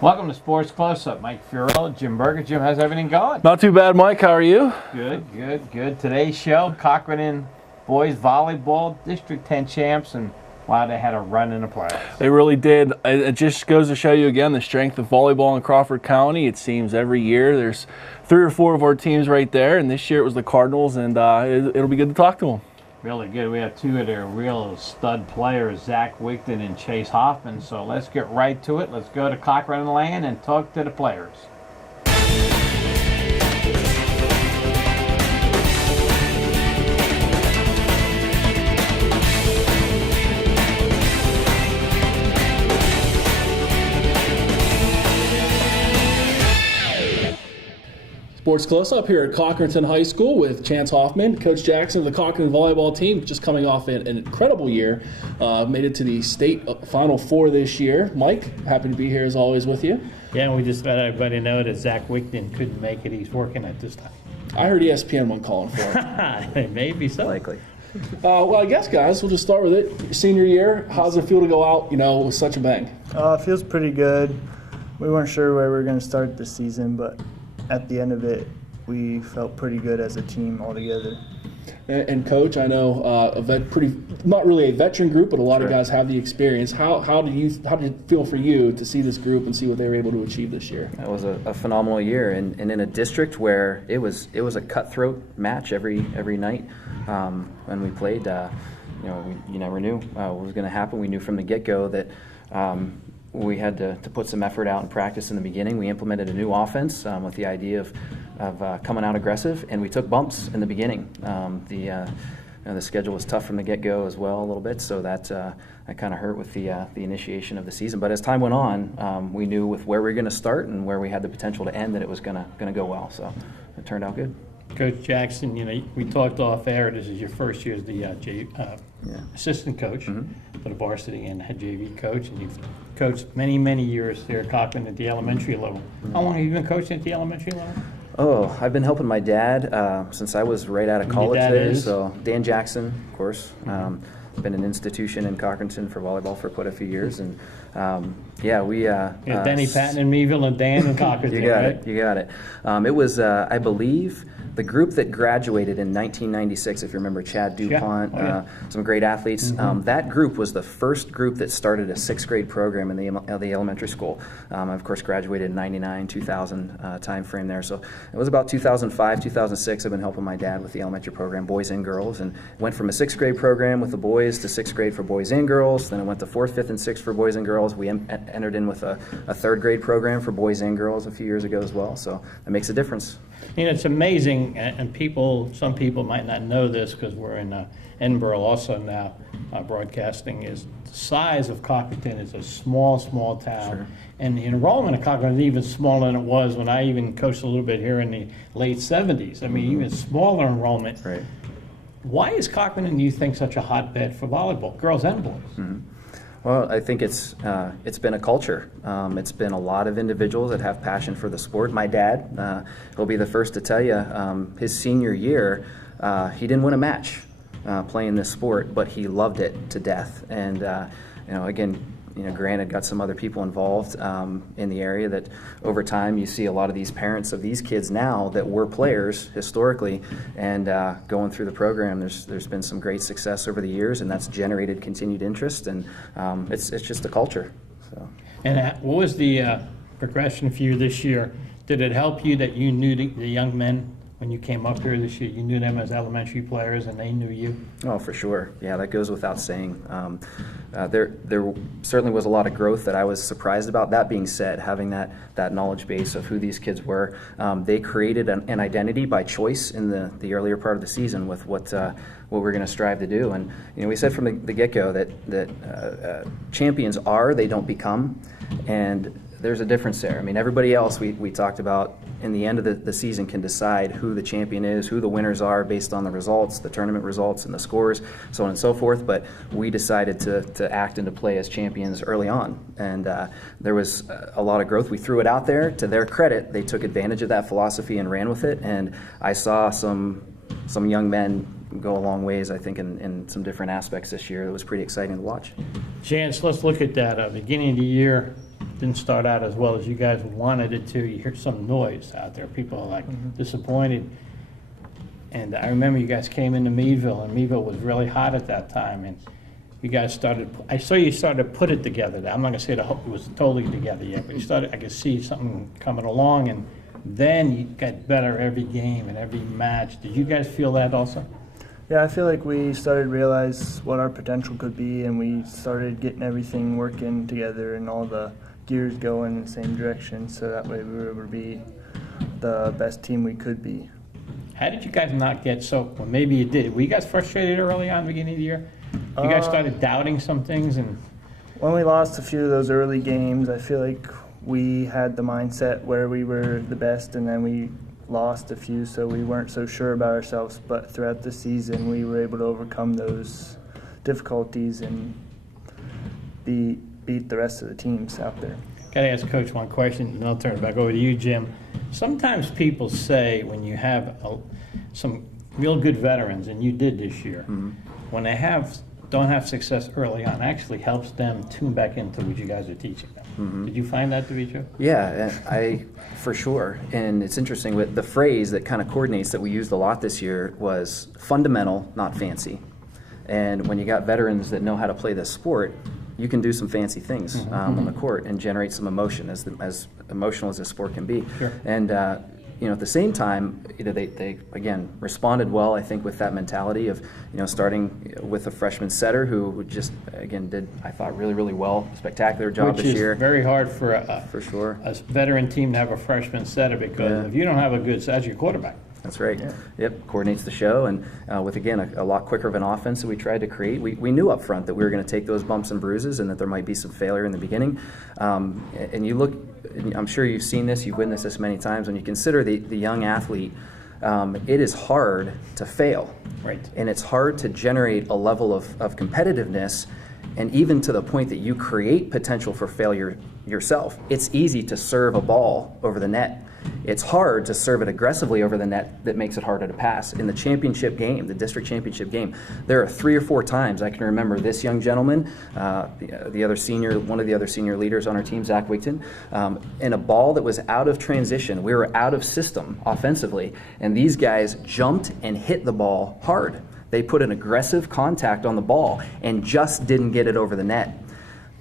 Welcome to Sports Close-Up. Mike Furrell, Jim Berger. Jim, how's everything going? Not too bad, Mike. How are you? Good. Today's show, Cochranton boys volleyball District 10 champs, and wow, they had a run in the playoffs. They really did. It just goes to show you again the strength of volleyball in Crawford County. It seems every year there's 3 or 4 of our teams right there, and this year it was the Cardinals, and it'll be good to talk to them. Really good. We have 2 of their real stud players, Zach Wigton and Chase Hoffman. So let's get right to it. Let's go to Cochranton land and talk to the players. Sports Close-Up here at Cochranton High School with Chance Hoffman, Coach Jackson of the Cochranton volleyball team, just coming off an incredible year. Made it to the state Final Four this year. Mike, happy to be here as always with you. Yeah, and we just let everybody know that Zach Wigton couldn't make it. He's working at this time. I heard ESPN one calling for him. Maybe so. Likely. Well, I guess, guys, we'll just start with it. Senior year, how does it feel to go out, with such a bang? It feels pretty good. We weren't sure where we were going to start this season, but at the end of it, we felt pretty good as a team all together. And Coach, I know not really a veteran group, but a lot of guys have the experience. How did it feel for you to see this group and see what they were able to achieve this year? That was a phenomenal year, and in a district where it was a cutthroat match every night. When we played, you never knew what was going to happen. We knew from the get-go that we had to put some effort out in practice in the beginning. We implemented a new offense with the idea of coming out aggressive, and we took bumps in the beginning. The schedule was tough from the get-go as well a little bit, so that kind of hurt with the initiation of the season. But as time went on, we knew with where we were going to start and where we had the potential to end that it was going to go well. So it turned out good. Coach Jackson, we talked off air. This is your first year as the assistant coach for the varsity and head JV coach, and you've coached many years there at Cochranton at the elementary level. How long have you been coaching at the elementary level? Oh, I've been helping my dad since I was right out of college there. Is? So Dan Jackson, of course. Been an institution in Cochranton for volleyball for quite a few years, and we. Denny Patton in Meadville and Dan in Cochranton. You got it. It was, I believe, the group that graduated in 1996, if you remember Chad DuPont, some great athletes. That group was the first group that started a 6th grade program in the elementary school. I, of course, graduated in 99, 2000 time frame there. So it was about 2005, 2006. I've been helping my dad with the elementary program, boys and girls, and went from a 6th grade program with the boys to 6th grade for boys and girls. Then I went to 4th, 5th, and 6th for boys and girls. We entered in with a 3rd grade program for boys and girls a few years ago as well. So it makes a difference. It's amazing, and some people might not know this because we're in Edinburgh also now broadcasting, is the size of Cochranton is a small town. Sure. And the enrollment of Cochranton is even smaller than it was when I even coached a little bit here in the late 70s. I mean, even smaller enrollment. Right. Why is Cochranton, do you think, such a hotbed for volleyball, girls and boys? Well, I think it's been a culture. It's been a lot of individuals that have passion for the sport. My dad, he'll be the first to tell you, his senior year, he didn't win a match playing this sport, but he loved it to death. And granted, got some other people involved in the area that over time you see a lot of these parents of these kids now that were players historically, and going through the program, there's been some great success over the years, and that's generated continued interest, and it's just a culture. So. And what was the progression for you this year? Did it help you that you knew the young men when you came up here this year? You knew them as elementary players and they knew you? Oh, for sure. Yeah, that goes without saying. There certainly was a lot of growth that I was surprised about. That being said, having that knowledge base of who these kids were, they created an identity by choice in the earlier part of the season with what we're going to strive to do. And we said from the get-go that champions are, they don't become. And there's a difference there. I mean, everybody else we talked about in the end of the season can decide who the champion is, who the winners are based on the results, the tournament results and the scores, so on and so forth. But we decided to act and to play as champions early on. And there was a lot of growth. We threw it out there. To their credit, they took advantage of that philosophy and ran with it. And I saw some young men go a long ways, I think, in some different aspects this year. It was pretty exciting to watch. Chance, let's look at that. Beginning of the year, didn't start out as well as you guys wanted it to. You hear some noise out there. People are like disappointed. And I remember you guys came into Meadville, and Meadville was really hot at that time. And you guys started, I saw you started to put it together. I'm not going to say it was totally together yet, but you started, I could see something coming along, and then you got better every game and every match. Did you guys feel that also? Yeah, I feel like we started to realize what our potential could be, and we started getting everything working together and all the gears going in the same direction, so that way we were able to be the best team we could be. How did you guys not get so, well, maybe you did. Were you guys frustrated early on, beginning of the year? You guys started doubting some things? And when we lost a few of those early games, I feel like we had the mindset where we were the best, and then we lost a few, so we weren't so sure about ourselves. But throughout the season, we were able to overcome those difficulties and beat the rest of the teams out there. Got to ask Coach one question, and I'll turn it back over to you, Jim. Sometimes people say when you have some real good veterans, and you did this year, when they don't have success early on, actually helps them tune back into what you guys are teaching them. Did you find that to be true? Yeah, for sure. And it's interesting, with the phrase that kind of coordinates that we used a lot this year was fundamental, not fancy. And when you got veterans that know how to play this sport, you can do some fancy things on the court and generate some emotion, as emotional as this sport can be. Sure. And at the same time, they again responded well, I think, with that mentality of starting with a freshman setter who just again did, I thought, really, really well, spectacular job this year. Which is very hard for sure a veteran team to have a freshman setter, because if you don't have a good set, your quarterback. That's right. Yeah. Yep, coordinates the show, and with, again, a lot quicker of an offense that we tried to create. We knew up front that we were going to take those bumps and bruises and that there might be some failure in the beginning. And you look, I'm sure you've seen this, you've witnessed this many times, when you consider the young athlete, it is hard to fail. Right. And it's hard to generate a level of competitiveness, and even to the point that you create potential for failure yourself. It's easy to serve a ball over the net. It's hard to serve it aggressively over the net that makes it harder to pass. In the championship game, the district championship game, there are 3 or 4 times I can remember this young gentleman, one of the other senior leaders on our team, Zach Wigton, in a ball that was out of transition. We were out of system offensively, and these guys jumped and hit the ball hard. They put an aggressive contact on the ball and just didn't get it over the net.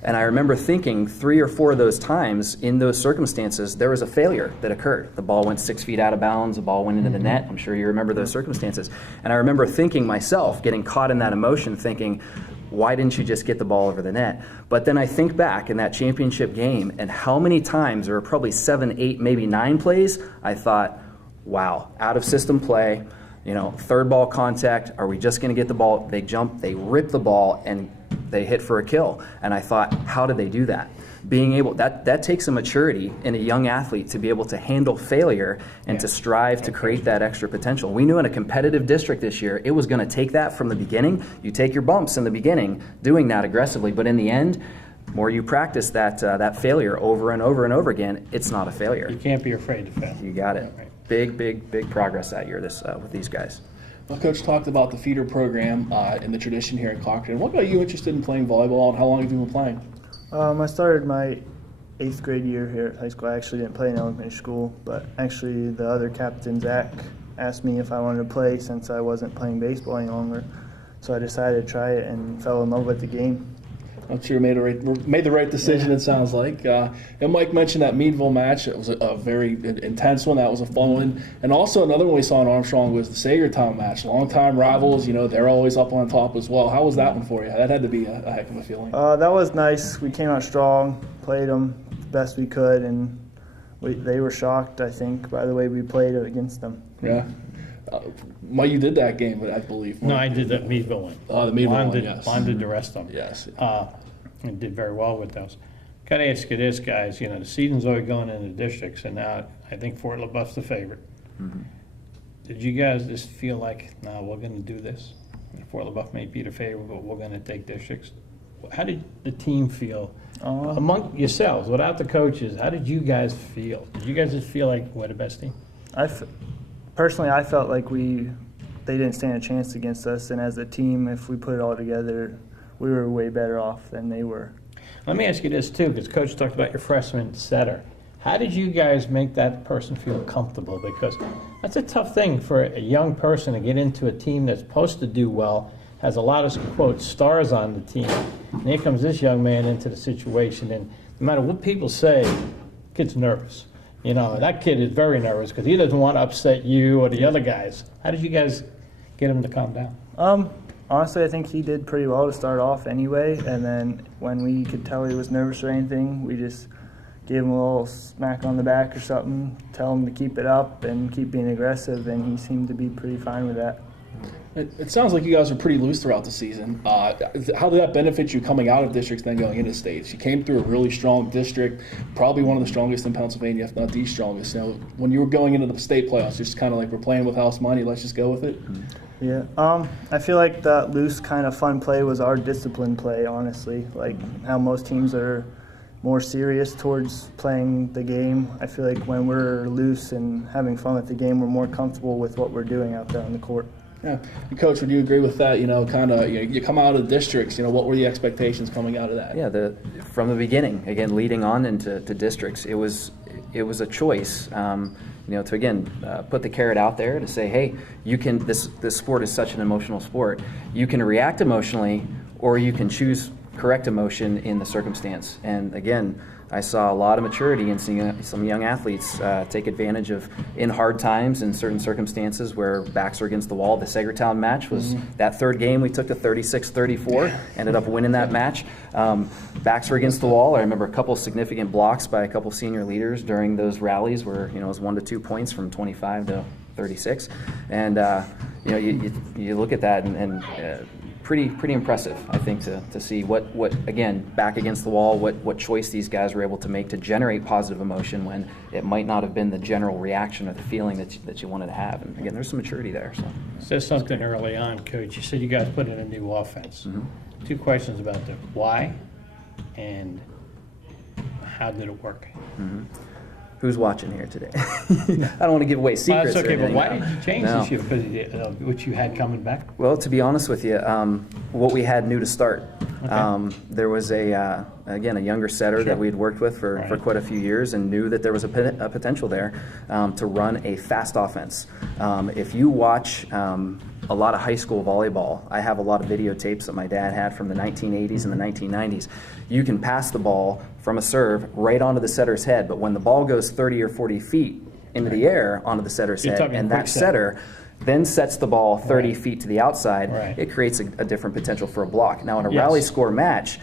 And I remember thinking 3 or 4 of those times, in those circumstances, there was a failure that occurred. The ball went 6 feet out of bounds, the ball went into the net. I'm sure you remember those circumstances. And I remember thinking myself, getting caught in that emotion, thinking, why didn't you just get the ball over the net? But then I think back in that championship game, and how many times, there were probably 7, 8, maybe 9 plays, I thought, wow, out of system play, third ball contact, are we just going to get the ball? They jump, they rip the ball, and they hit for a kill. And I thought, how did they do that? Being able, that takes a maturity in a young athlete to be able to handle failure and to strive to create that extra potential. We knew in a competitive district this year, it was going to take that from the beginning. You take your bumps in the beginning, doing that aggressively, but in the end, more you practice that failure over and over and over again, it's not a failure. You can't be afraid to fail. You got it. Right. Big progress that year with these guys. Well, Coach talked about the feeder program and the tradition here in Cochranton. What got you interested in playing volleyball, and how long have you been playing? I started my 8th grade year here at high school. I actually didn't play in elementary school, but actually the other captain, Zach, asked me if I wanted to play since I wasn't playing baseball any longer. So I decided to try it and fell in love with the game. I'm sure you made the right decision, it sounds like. And Mike mentioned that Meadville match. It was a very intense one. That was a fun one. And also another one we saw in Armstrong was the Sagertown match. Longtime rivals, they're always up on top as well. How was that one for you? That had to be a heck of a feeling. That was nice. We came out strong, played them the best we could, and they were shocked, I think, by the way we played against them. Yeah. Mike, you did that game, I believe. No, I did that Meadville one. Oh, the Meadville one, yes. Juan did the rest of them. Yes. And did very well with those. Got to ask you this, guys. The season's already going into districts, and now I think Fort LaBeouf's the favorite. Did you guys just feel like, no, we're going to do this? Fort LaBeouf may be the favorite, but we're going to take districts. How did the team feel among yourselves, without the coaches? How did you guys feel? Did you guys just feel like we're the best team? Personally, I felt like they didn't stand a chance against us, and as a team, if we put it all together, we were way better off than they were. Let me ask you this too, because Coach talked about your freshman setter. How did you guys make that person feel comfortable? Because that's a tough thing for a young person to get into a team that's supposed to do well, has a lot of, quote, stars on the team. And here comes this young man into the situation, and no matter what people say, the kid's nervous. You know, that kid is very nervous because he doesn't want to upset you or the other guys. How did you guys get him to calm down? Honestly, I think he did pretty well to start off anyway, and then when we could tell he was nervous or anything, we just gave him a little smack on the back or something, tell him to keep it up and keep being aggressive, and he seemed to be pretty fine with that. It sounds like you guys are pretty loose throughout the season. How did that benefit you coming out of districts then going into states? You came through a really strong district, probably one of the strongest in Pennsylvania, if not the strongest. Now, when you were going into the state playoffs, just kind of like we're playing with house money, let's just go with it? Yeah, I feel like that loose kind of fun play was our discipline play, honestly. Like how most teams are more serious towards playing the game. I feel like when we're loose and having fun with the game, we're more comfortable with what we're doing out there on the court. Yeah, and Coach, would you agree with that? You come out of the districts. What were the expectations coming out of that? Yeah, from the beginning, again, leading on into districts, it was a choice. To again put the carrot out there to say, hey, you can. This sport is such an emotional sport. You can react emotionally, or you can choose correct emotion in the circumstance. And again, I saw a lot of maturity in seeing some young athletes take advantage of in hard times in certain circumstances where backs are against the wall. The Sagertown match was that third game we took to 36-34, ended up winning that match. Backs were against the wall. I remember a couple significant blocks by a couple senior leaders during those rallies where it was 1 to 2 points from 25 to 36. And you look at that and pretty impressive, I think, to see what again, back against the wall, what choice these guys were able to make to generate positive emotion when it might not have been the general reaction or the feeling that you wanted to have. And again, there's some maturity there. So Said something early on, Coach. You said you guys put in a new offense. 2 questions about that. Why and how did it work? Who's watching here today? I don't want to give away secrets. Well, that's okay, but why no. did you change this year? Because what you had coming back? Well, to be honest with you, what we had new to start. There was a younger setter that we'd worked with for quite a few years and knew that there was a potential there to run a fast offense. If you watch a lot of high school volleyball, I have a lot of videotapes that my dad had from the 1980s and the 1990s. You can pass the ball from a serve right onto the setter's head, but when the ball goes 30 or 40 feet into the air onto the setter's head, and that setter then sets the ball 30 feet to the outside, it creates a different potential for a block. Now in a rally score match,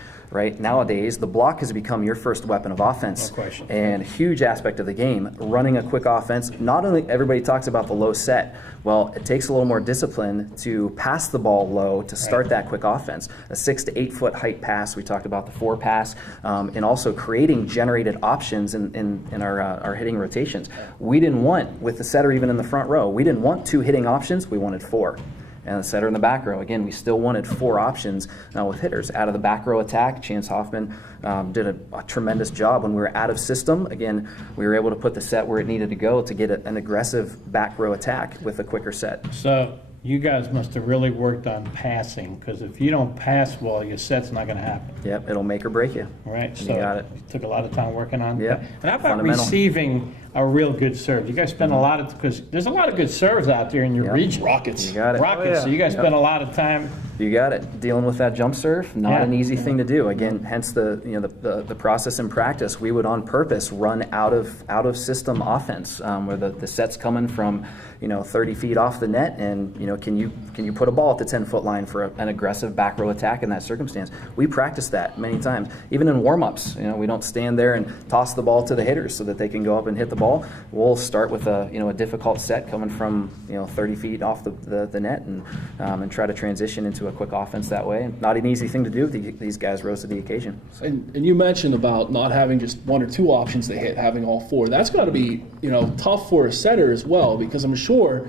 nowadays the block has become your first weapon of offense. No question. And a huge aspect of the game, running a quick offense. Not only everybody talks about the low set, well, it takes a little more discipline to pass the ball low to start that quick offense. A 6 to 8 foot height pass, we talked about the 4 pass, and also creating generated options in our hitting rotations. We didn't want, with the setter even in the front row, we didn't want 2 hitting options, we wanted 4. And the setter in the back row, again, we still wanted 4 options with hitters. Out of the back row attack, Chance Hoffman did a tremendous job. When we were out of system, again, we were able to put the set where it needed to go to get an aggressive back row attack with a quicker set. So you guys must have really worked on passing, because if you don't pass well, your set's not going to happen. Yep, it'll make or break you. Right, so you got it. You took a lot of time working on Yep. that. And how about receiving a real good serve? You guys spend a lot of, because there's a lot of good serves out there in your region. Rockets. You got it. Rockets, so you guys spend a lot of time. You got it. Dealing with that jump serve, not an easy thing to do. Again, hence the process in practice. We would on purpose run out of system offense where the set's coming from 30 feet off the net, and can you put a ball at the 10-foot line for an aggressive back row attack in that circumstance? We practice that many times, even in warm-ups. We don't stand there and toss the ball to the hitters so that they can go up and hit the ball. We'll start with a difficult set coming from 30 feet off the net and try to transition into a quick offense that way. And not an easy thing to do. These guys rose to the occasion. So. And you mentioned about not having just 1 or 2 options to hit, having all 4. That's got to be tough for a setter as well, because I'm sure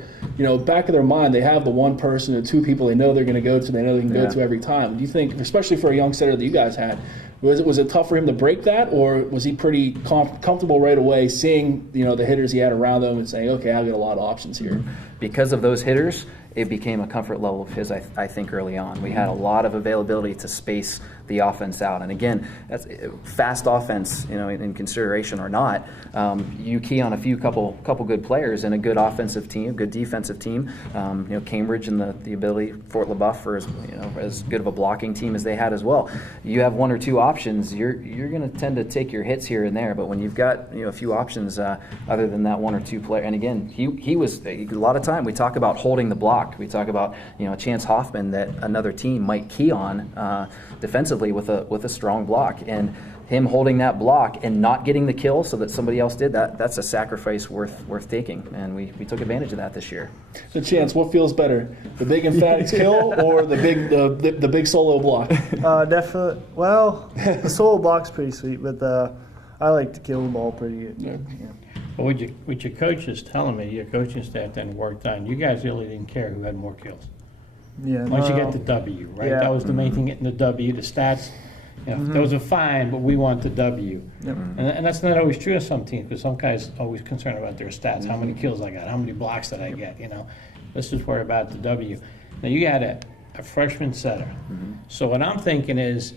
back of their mind they have the 1 person or 2 people they know they're going to go to, they know they can go to every time. Do you think, especially for a young setter that you guys had, was it tough for him to break that, or was he pretty comfortable right away seeing the hitters he had around him and saying, okay, I've got a lot of options here? Because of those hitters, it became a comfort level of his, I think, early on. We had a lot of availability to space the offense out. And again, that's fast offense, in consideration or not. You key on a couple good players and a good offensive team, good defensive team. Cambridge and the ability, Fort LaBeouf for as good of a blocking team as they had as well. You have one or two options, you're going to tend to take your hits here and there. But when you've got a few options other than that one or two player, and again, he was a lot of time we talk about holding the block. We talk about Chance Hoffman that another team might key on defensively with a strong block, and him holding that block and not getting the kill so that somebody else did that's a sacrifice worth taking, and we took advantage of that this year. So Chance, what feels better, the big emphatic kill or the big solo block? Definitely. Well, the solo block's pretty sweet, but I like to kill the ball pretty good. Yeah. Well, what your coaches telling me, your coaching staff then worked on, you guys really didn't care who had more kills. Yeah. Once you get the W, right? Yeah. That was the main thing, getting the W. The stats, those are fine, but we want the W. Yep. And that's not always true of some teams, because some guys always concerned about their stats. How many kills I got? How many blocks did I get? Let's just worry about the W. Now, you had a freshman setter. So what I'm thinking is,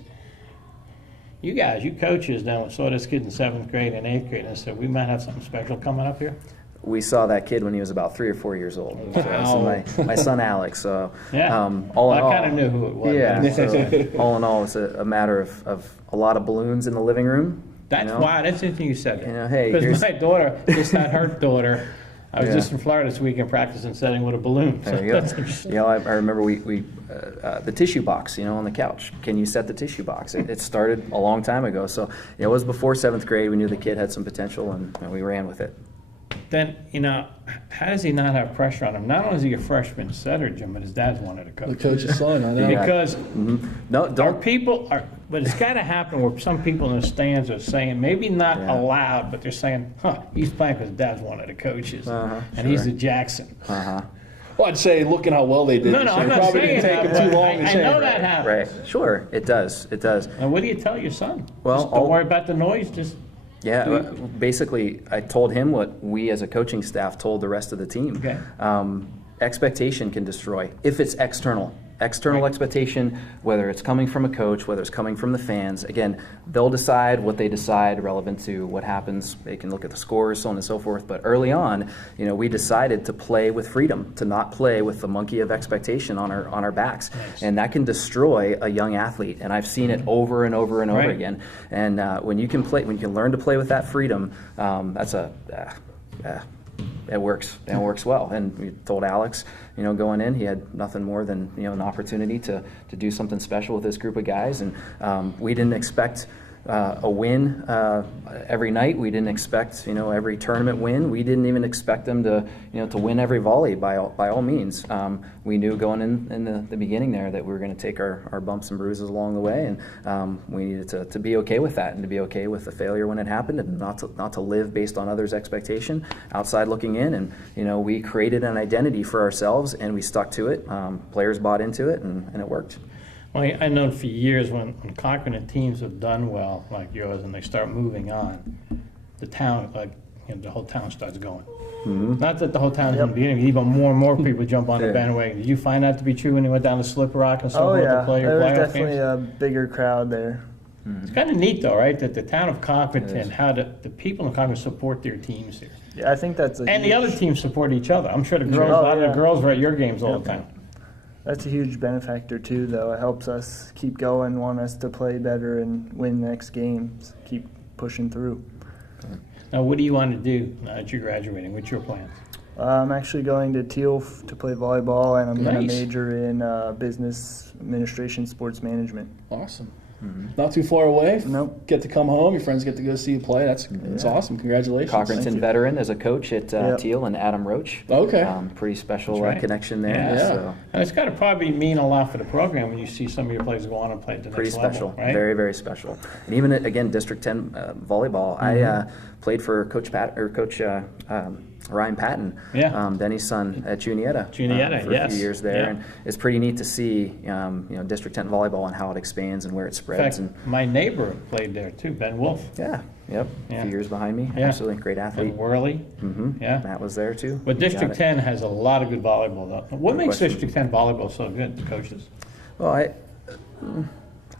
you coaches now saw this kid in 7th grade and 8th grade and said, we might have something special coming up here. We saw that kid when he was about 3 or 4 years old. Wow. So my son Alex. So Yeah. all in I all, kind of knew who it was. Yeah. So all in all, it's a matter of a lot of balloons in the living room. That's why. That's the thing you said. Hey, because my daughter just had her daughter. I was just in Florida this weekend practicing setting with a balloon. There you go. I remember we the tissue box, on the couch. Can you set the tissue box? It started a long time ago. So it was before 7th grade. We knew the kid had some potential, and we ran with it. Then, how does he not have pressure on him? Not only is he a freshman setter, Jim, but his dad's one of the coaches. The coach's son, I know. Because No, our don't. people are, but it's got to happen where some people in the stands are saying, maybe not aloud, but they're saying, he's playing because dad's one of the coaches. And he's the Jackson. Well, I'd say looking how well they did. No, I'm not probably saying didn't take that. them too long to I say. know that happens. Right. Sure. It does. And what do you tell your son? Well, Just don't worry about the noise. Just Yeah, basically, I told him what we as a coaching staff told the rest of the team. Okay. Expectation can destroy if it's external. External expectation, whether it's coming from a coach, whether it's coming from the fans, again, they'll decide what they decide relevant to what happens. They can look at the scores, so on and so forth. But early on, we decided to play with freedom, to not play with the monkey of expectation on our backs. Nice. And that can destroy a young athlete. And I've seen it over and over and over again. And when you can learn to play with that freedom, it works. It works well. And we told Alex, going in, he had nothing more than an opportunity to do something special with this group of guys. And we didn't expect a win every night. We didn't expect every tournament win. We didn't even expect them to win every volley by all means. We knew going in the beginning there that we were going to take our bumps and bruises along the way, and we needed to be okay with that and to be okay with the failure when it happened, and not to live based on others' expectation outside looking in. And we created an identity for ourselves and we stuck to it. Players bought into it, and it worked. Well, I know for years when Cochranton teams have done well like yours and they start moving on, the town, the whole town starts going. Not that the whole town isn't beginning, even more and more people jump on the bandwagon. Did you find that to be true when you went down to Slip Rock and so forth to play your there was playoff definitely games? a bigger crowd there. It's kind of neat though, right, that the town of Cochranton, how the people in Cochranton support their teams here. Yeah, I think that's And the other teams support each other. I'm sure the girls, a lot of the girls were at your games all the time. That's a huge benefactor too, though. It helps us keep going, want us to play better and win the next games, keep pushing through. Now, what do you want to do now that you're graduating? What's your plans? I'm actually going to Teal to play volleyball, and I'm going to Nice. major in business administration, sports management. Awesome. Not too far away. Nope. Get to come home. Your friends get to go see you play. That's awesome. Congratulations. Cochranton veteran as a coach at Teal, and Adam Roach. Okay. Pretty special That's right. connection there. Yeah. So. And it's got to probably mean a lot for the program when you see some of your players go on and play at the Pretty next special, level, right? very, very special. And even again, District 10 volleyball. I played for Coach Ryan Patton, Yeah. Denny's son at Juniata, for a yes. few years there, Yeah. and it's pretty neat to see District 10 volleyball and how it expands and where it In spreads. fact, my neighbor played there too, Ben Wolf. A Yeah. few years behind me, Yeah. absolutely great athlete. And Worley. Yeah. Matt was there too. But You got District it. 10 has a lot of good volleyball, though. What makes question. District 10 volleyball so good, the coaches? Well,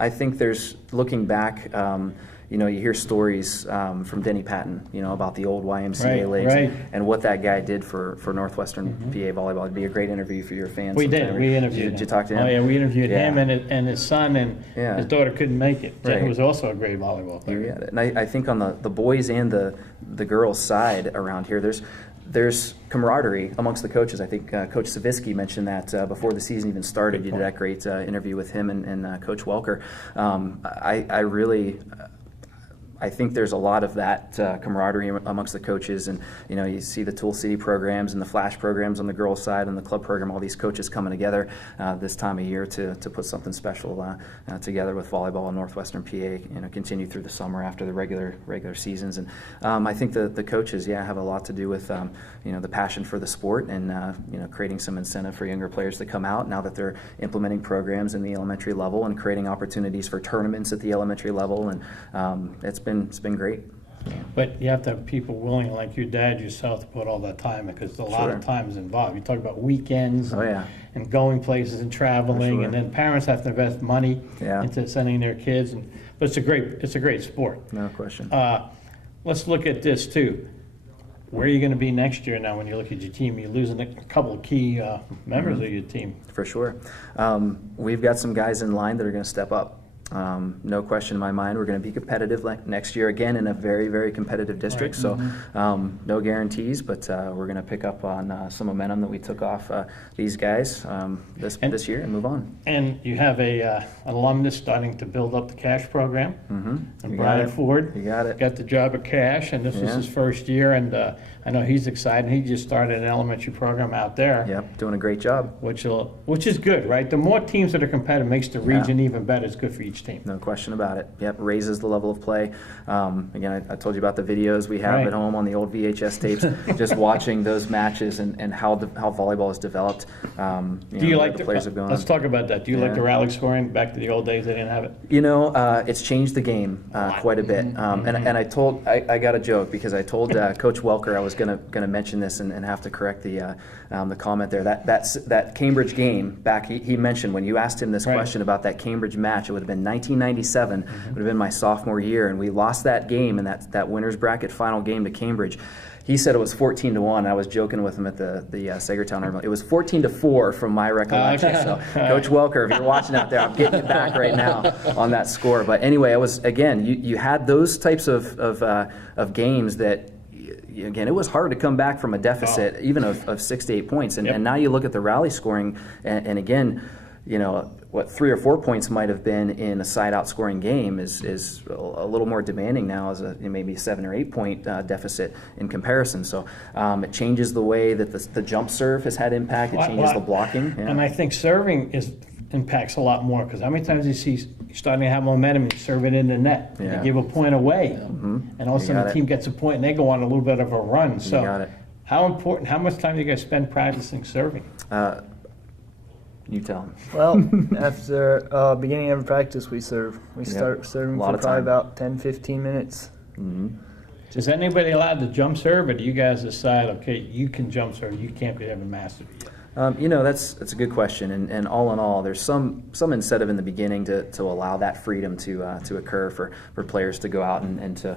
I think there's, looking back, you hear stories from Denny Patton, about the old YMCA Right, leagues right. and what that guy did for Northwestern PA volleyball. It'd be a great interview for your fans. We sometime. did. We interviewed him. Did you talk to him? Oh, yeah, we interviewed Yeah. him and his son, and Yeah. his daughter couldn't make it. Right. He was also a great volleyball player. Yeah, and I think on the boys and the girls side around here, there's camaraderie amongst the coaches. I think Coach Savitsky mentioned that before the season even started. You did that great interview with him and Coach Welker. I think there's a lot of that camaraderie amongst the coaches, and you see the Tool City programs and the Flash programs on the girls' side and the club program. All these coaches coming together this time of year to put something special together with volleyball in Northwestern PA. Continue through the summer after the regular seasons, and I think the coaches, have a lot to do with the passion for the sport and creating some incentive for younger players to come out now that they're implementing programs in the elementary level and creating opportunities for tournaments at the elementary level, and it's been great. But you have to have people willing, like your dad yourself, to put all that time in, because a lot of Sure. time is involved. You talk about weekends Oh, yeah. and going places and traveling, Sure. and then parents have to invest money Yeah. into sending their kids. But it's a great sport. No question. Let's look at this too. Where are you going to be next year now when you look at your team? You're losing a couple of key members of your team. For sure. We've got some guys in line that are going to step up. No question in my mind. We're going to be competitive next year again in a very, very competitive district. Right. So no guarantees, but we're going to pick up on some momentum that we took off these guys this year and move on. And you have an alumnus starting to build up the cash program. And You got Brian it. Ford You got it. got the job at Cash, and this was Yeah. his first year. And I know he's excited. He just started an elementary program out there, Yep, doing a great job. which is good, right? The more teams that are competitive makes the region even better. It's good for each team. No question about it. Yep, raises the level of play. Again, I told you about the videos we have Right. at home on the old VHS tapes, just watching those matches and how volleyball has developed. Do you like the players have gone. Let's talk about that. Do you like Yeah. the rally scoring back to the old days? They didn't have it. It's changed the game quite a bit. And I got a joke because I told Coach Welker I was gonna mention this and have to correct the comment there. That Cambridge game back, he mentioned when you asked him this Right. question about that Cambridge match, it would have been 1997, would have been my sophomore year, and we lost that game in that winner's bracket final game to Cambridge. He said it was 14-1. I was joking with him at the Sagertown Armory. It was 14-4 from my recollection. So, Coach Welker, if you're watching out there, I'm getting you back right now on that score. But anyway, it was, again, you had those types of games that, again, it was hard to come back from a deficit, even of 6 to 8 points. And now you look at the rally scoring, and again, what 3 or 4 points might have been in a side-out scoring game is a little more demanding now as maybe a 7 or 8 point deficit in comparison. So it changes the way that the jump serve has had impact. It changes the blocking. Yeah. And I think serving impacts a lot more, because how many times you see you're starting to have momentum and you serve it in the net and Yeah. you give a point away, and all of a sudden got the it. team gets a point and they go on a little bit of a run. So got it. how much time do you guys spend practicing serving? You tell him. Well, after beginning of practice, we serve. We start serving A lot for of probably time. about 10-15 minutes. Is anybody allowed to jump serve, or do you guys decide, okay, you can jump serve, you can't be able to master it yet? That's a good question, and all in all, there's some incentive in the beginning to allow that freedom to occur for players to go out and to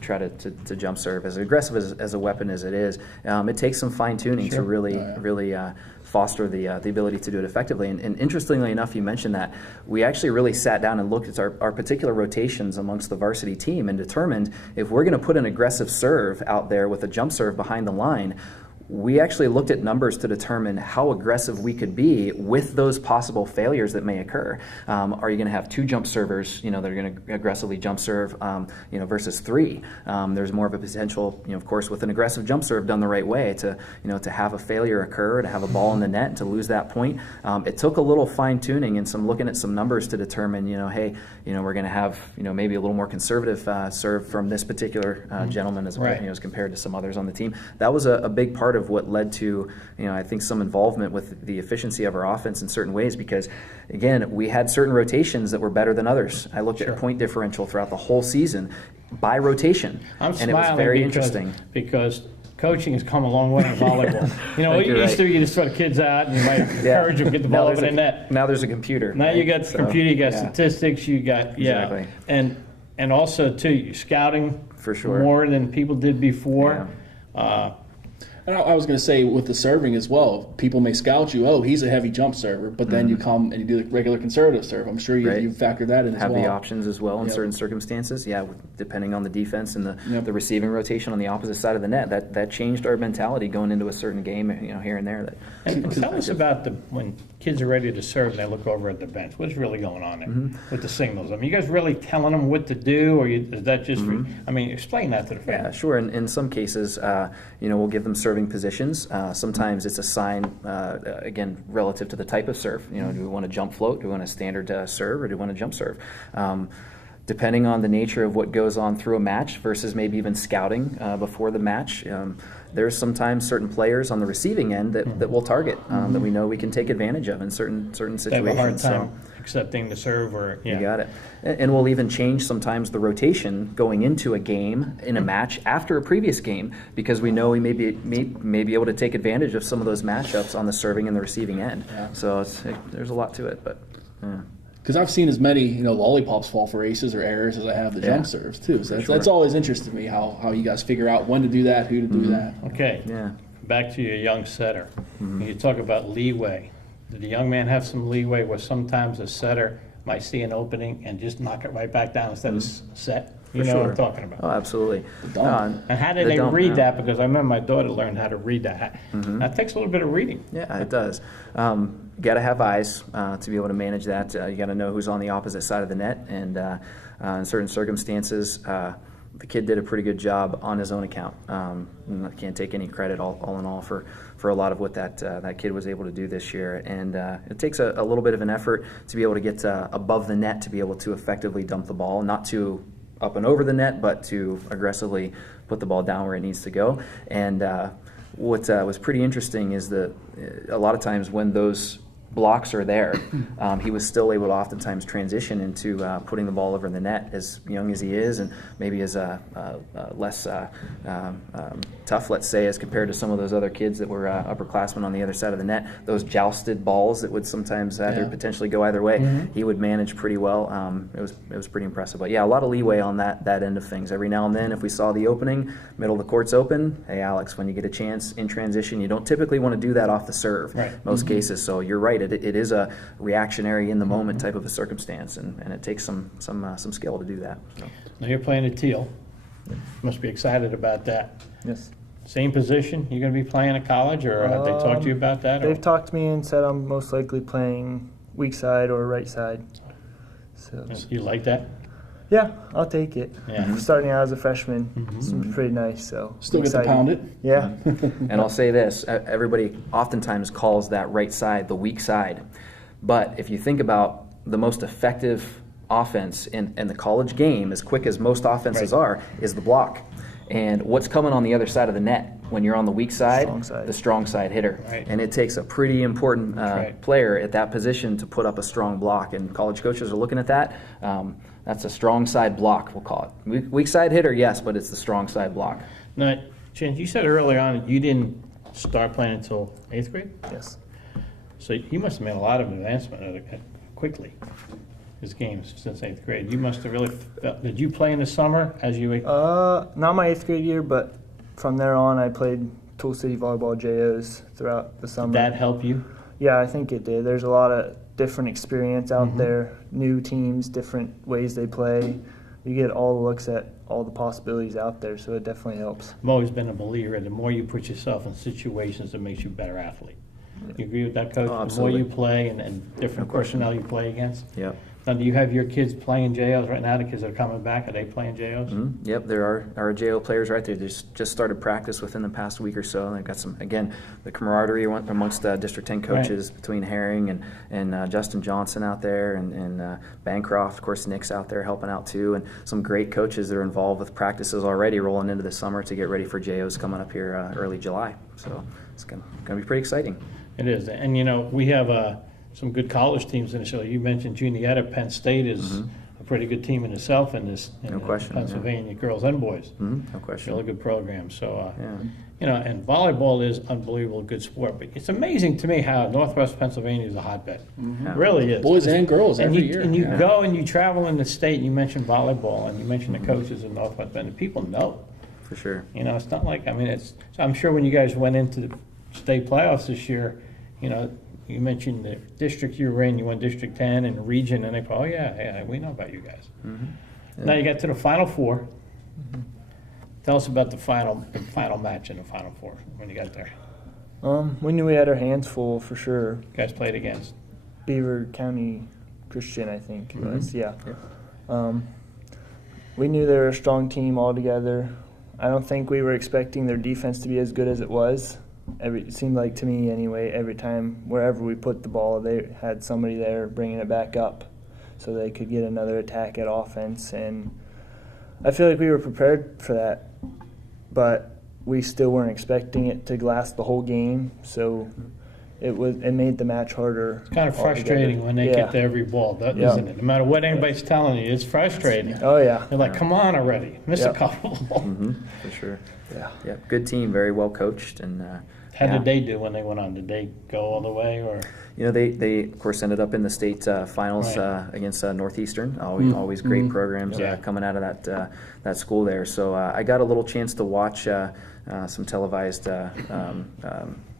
try to jump serve. As aggressive as a weapon as it is, it takes some fine tuning to really foster the ability to do it effectively. And interestingly enough, you mentioned that we actually really sat down and looked at our particular rotations amongst the varsity team and determined if we're going to put an aggressive serve out there with a jump serve behind the line, we actually looked at numbers to determine how aggressive we could be with those possible failures that may occur. Are you going to have 2 jump servers, that are going to aggressively jump serve, versus 3? There's more of a potential, of course, with an aggressive jump serve done the right way to have a failure occur, to have a ball in the net, to lose that point. It took a little fine tuning and some looking at some numbers to determine, hey, we're going to have, maybe a little more conservative serve from this particular gentleman as as compared to some others on the team. That was a big part of what led to, I think, some involvement with the efficiency of our offense in certain ways, because, again, we had certain rotations that were better than others. I looked at point differential throughout the whole season by rotation, and it was very interesting. Because coaching has come a long way in volleyball. What you used to, you just throw the kids out and you might encourage them to get the ball over the net. Now there's a computer. Now you got the computer, you got statistics, you got, Exactly. And also, too, you're scouting for sure more than people did before. And I was going to say, with the serving as well, people may scout you, oh, he's a heavy jump server, but then you come and you do the regular conservative serve. I'm sure you factor that in as well. Have the options as well in certain circumstances. Yeah, depending on the defense and the receiving rotation on the opposite side of the net. That changed our mentality going into a certain game, here and there. And tell us about when kids are ready to serve and they look over at the bench. What's really going on there with the signals? I mean, you guys really telling them what to do, or is that just? Explain that to the fans. Yeah, sure. In some cases, we'll give them serving positions. Sometimes it's a sign, again, relative to the type of serve. Do we want a jump float? Do we want a standard serve, or do we want a jump serve? Depending on the nature of what goes on through a match versus maybe even scouting before the match, there's sometimes certain players on the receiving end that we'll target, that we know we can take advantage of in certain situations. They have a hard time accepting the serve, or you got it. And we'll even change sometimes the rotation going into a game in a match after a previous game, because we know we may be able to take advantage of some of those matchups on the serving and the receiving end. So there's a lot to it, but. Because I've seen as many, lollipops fall for aces or errors as I have the jump serves too. So that's always interested me how you guys figure out when to do that, who to do that. Okay. Yeah. Back to your young setter. You talk about leeway. Did the young man have some leeway where sometimes a setter might see an opening and just knock it right back down instead of set? You know what I'm talking about. Oh, absolutely. And how did they read that? Because I remember my daughter learned how to read that. That takes a little bit of reading. Yeah, it does. You got to have eyes to be able to manage that. You got to know who's on the opposite side of the net, and in certain circumstances, the kid did a pretty good job on his own account. I can't take any credit all in all for a lot of what that kid was able to do this year. And it takes a little bit of an effort to be able to get above the net to be able to effectively dump the ball, not to up and over the net, but to aggressively put the ball down where it needs to go. And what was pretty interesting is that a lot of times when those blocks are there, he was still able to oftentimes transition into putting the ball over the net, as young as he is, and maybe as less tough, let's say, as compared to some of those other kids that were upperclassmen on the other side of the net. Those jousted balls that would sometimes potentially go either way, he would manage pretty well. It was pretty impressive. But yeah, a lot of leeway on that end of things. Every now and then, if we saw the opening, middle of the court's open, hey Alex, when you get a chance in transition, you don't typically want to do that off the serve, most cases. So you're right. It is a reactionary in the moment type of a circumstance, and it takes some skill to do that. So. Now you're playing at Teal. Must be excited about that. Yes. Same position you're going to be playing at college, or have they talked to you about that? They've talked to me and said I'm most likely playing weak side or right side. So you like that? Yeah, I'll take it. Yeah. Starting out as a freshman, it's pretty nice. So still get to pound it. Yeah. And I'll say this: everybody oftentimes calls that right side the weak side, but if you think about the most effective offense in the college game, as quick as most offenses are, is the block. And what's coming on the other side of the net when you're on the weak side? The strong side hitter. Right. And it takes a pretty important player at that position to put up a strong block. And college coaches are looking at that. That's a strong side block, we'll call it. Weak side hitter, yes, but it's the strong side block. Now, Chance, you said earlier on that you didn't start playing until 8th grade? Yes. So you must have made a lot of advancement quickly. His games since 8th grade. You must have really did you play in the summer as you? Not my 8th grade year, but from there on, I played Tool City Volleyball JOs throughout the summer. Did that help you? Yeah, I think it did. There's a lot of different experience out there, new teams, different ways they play. you get all the looks at all the possibilities out there, so it definitely helps. I've always been a believer, the more you put yourself in situations, it makes you a better athlete. You agree with that, Coach? Oh, the more absolutely. you play and different personnel you play against? Yep. Now, do you have your kids playing JOs right now? The kids that are coming back, are they playing JOs? Yep, there are our JO players right there. They just started practice within the past week or so. And they've got some, again, the camaraderie amongst District 10 coaches between Herring and Justin Johnson out there and Bancroft. Of course, Nick's out there helping out too. And some great coaches that are involved with practices already rolling into the summer to get ready for JOs coming up here early July. So it's going to be pretty exciting. It is. And, you know, we have some good college teams in the show. You mentioned Juniata. Penn State is a pretty good team in itself in this No question, Pennsylvania girls and boys. No question. Really good program. So, Yeah. you know, and volleyball is unbelievable good sport. But it's amazing to me how Northwest Pennsylvania is a hotbed. It really is. Boys and girls And every you, year. and you go and you travel in the state, and you mentioned volleyball, and you mentioned the coaches in Northwest Pennsylvania. People know. For sure. You know, it's not like, I mean, it's, I'm sure when you guys went into the state playoffs this year, you know, you mentioned the district you were in, you won District 10 and region, and they go, oh, yeah, we know about you guys. Now you got to the Final Four. Tell us about the final match in the Final Four when you got there. We knew we had our hands full for sure. You guys played against? Beaver County Christian, I think it was. Yeah. We knew they were a strong team altogether. I don't think we were expecting their defense to be as good as it was. It seemed like to me anyway, every time, wherever we put the ball, they had somebody there bringing it back up so they could get another attack at offense. And I feel like we were prepared for that, but we still weren't expecting it to last the whole game. So it made the match harder. It's kind of frustrating when they get to every ball, isn't it? No matter what anybody's telling you, it's frustrating. Oh, yeah. They're like, come on already, miss a couple. For sure. Yeah. Yeah. Good team, very well coached, and How did they do when they went on? Did they go all the way, or? you know, they of course ended up in the state finals against Northeastern. Always great programs coming out of that school there. So I got a little chance to watch some televised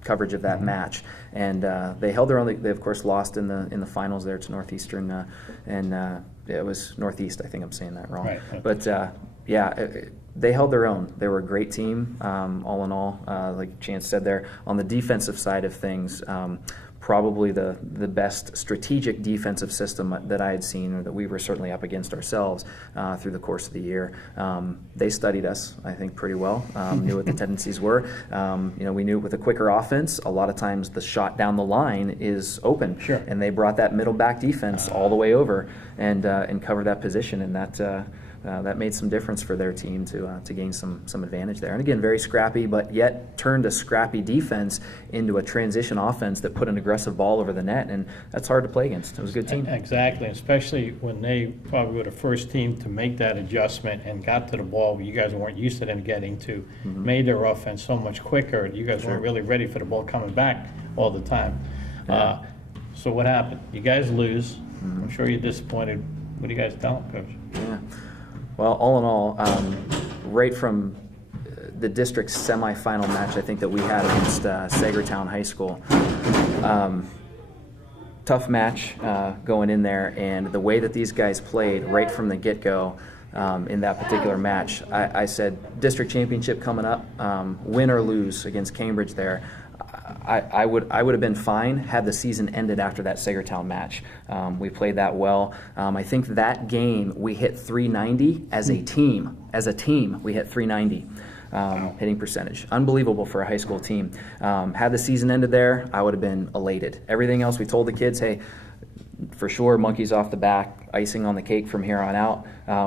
coverage of that match, and they held their own. They of course lost in the finals there to Northeastern, and it was Northeast. I think I'm saying that wrong, but they held their own. They were a great team, all in all. Like Chance said there, on the defensive side of things, probably the best strategic defensive system that I had seen, or that we were certainly up against ourselves through the course of the year. They studied us, I think, pretty well, knew what the tendencies were. You know, we knew with a quicker offense, a lot of times the shot down the line is open. Sure. And they brought that middle back defense all the way over and covered that position, and that made some difference for their team to gain some advantage there. And again, very scrappy, but yet turned a scrappy defense into a transition offense that put an aggressive ball over the net, and that's hard to play against. It was a good team. Exactly, especially when they probably were the first team to make that adjustment and got to the ball you guys weren't used to them getting to, made their offense so much quicker. You guys weren't really ready for the ball coming back all the time. So what happened? You guys lose. I'm sure you're disappointed. What do you guys tell them, Coach? Yeah. Well, all in all, right from the district's semifinal match, I think that we had against Sagertown High School, tough match going in there, and the way that these guys played right from the get-go in that particular match, I said district championship coming up, win or lose against Cambridge there. I would have been fine had the season ended after that Sagertown match. We played that well. I think that game we hit 390 as a team. As a team, we hit 390 hitting percentage. Unbelievable for a high school team. Had the season ended there, I would have been elated. Everything else, we told the kids, hey, for sure, monkeys off the back, icing on the cake from here on out.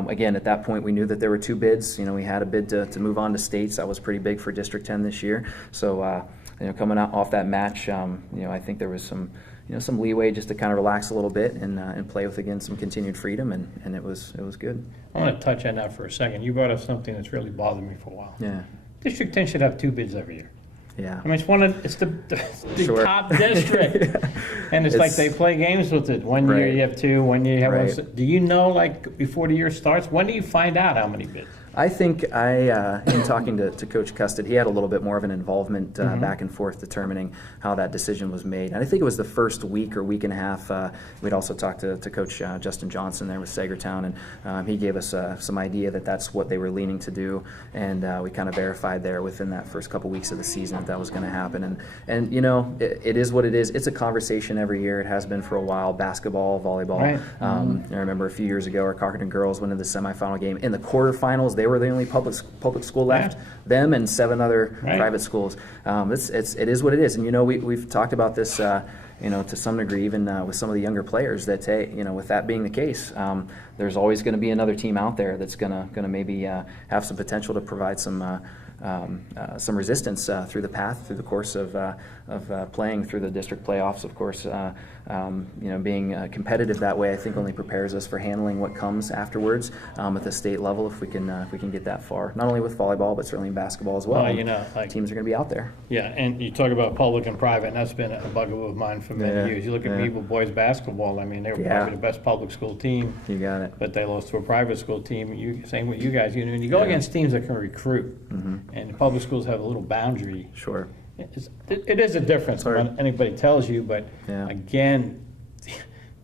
Again, at that point, we knew that there were two bids. You know, we had a bid to move on to states. That was pretty big for District 10 this year. So, you know, coming out off that match, you know, I think there was some leeway just to kind of relax a little bit and play with, again, some continued freedom, and it was good. I want to touch on that for a second. You brought up something that's really bothered me for a while. Yeah. District 10 should have two bids every year. Yeah. I mean, it's the Sure. top district, and it's like they play games with it. One year you have two, one year you have one. Do you know, like, before the year starts, when do you find out how many bids? I think in talking to Coach Custard, he had a little bit more of an involvement back and forth determining how that decision was made. And I think it was the first week or week and a half. We'd also talked to Coach Justin Johnson there with Sagertown, and he gave us some idea that that's what they were leaning to do. And we kind of verified there within that first couple weeks of the season that was going to happen. And you know, it is what it is. It's a conversation every year. It has been for a while. Basketball, volleyball. Right. I remember a few years ago, our Cochranton girls went into the semifinal game. In the quarterfinals, they were the only public school left. Yeah. Them and 7 other private schools. It is what it is. And you know, we've talked about this. You know, to some degree, even with some of the younger players, that hey, you know, with that being the case, there's always going to be another team out there that's going to maybe have some potential to provide some resistance through the course of playing through the district playoffs. Of course, you know, being competitive that way, I think only prepares us for handling what comes afterwards at the state level if we can get that far. Not only with volleyball, but certainly in basketball as well. You know, teams are going to be out there. Yeah, and you talk about public and private, and that's been a bugaboo of mine for many years. You look at Meadville boys basketball. I mean, they were probably the best public school team. You got it. But they lost to a private school team. Same with you guys. You know, and you go against teams that can recruit, and the public schools have a little boundary. Sure. It is a difference when anybody tells you, but again,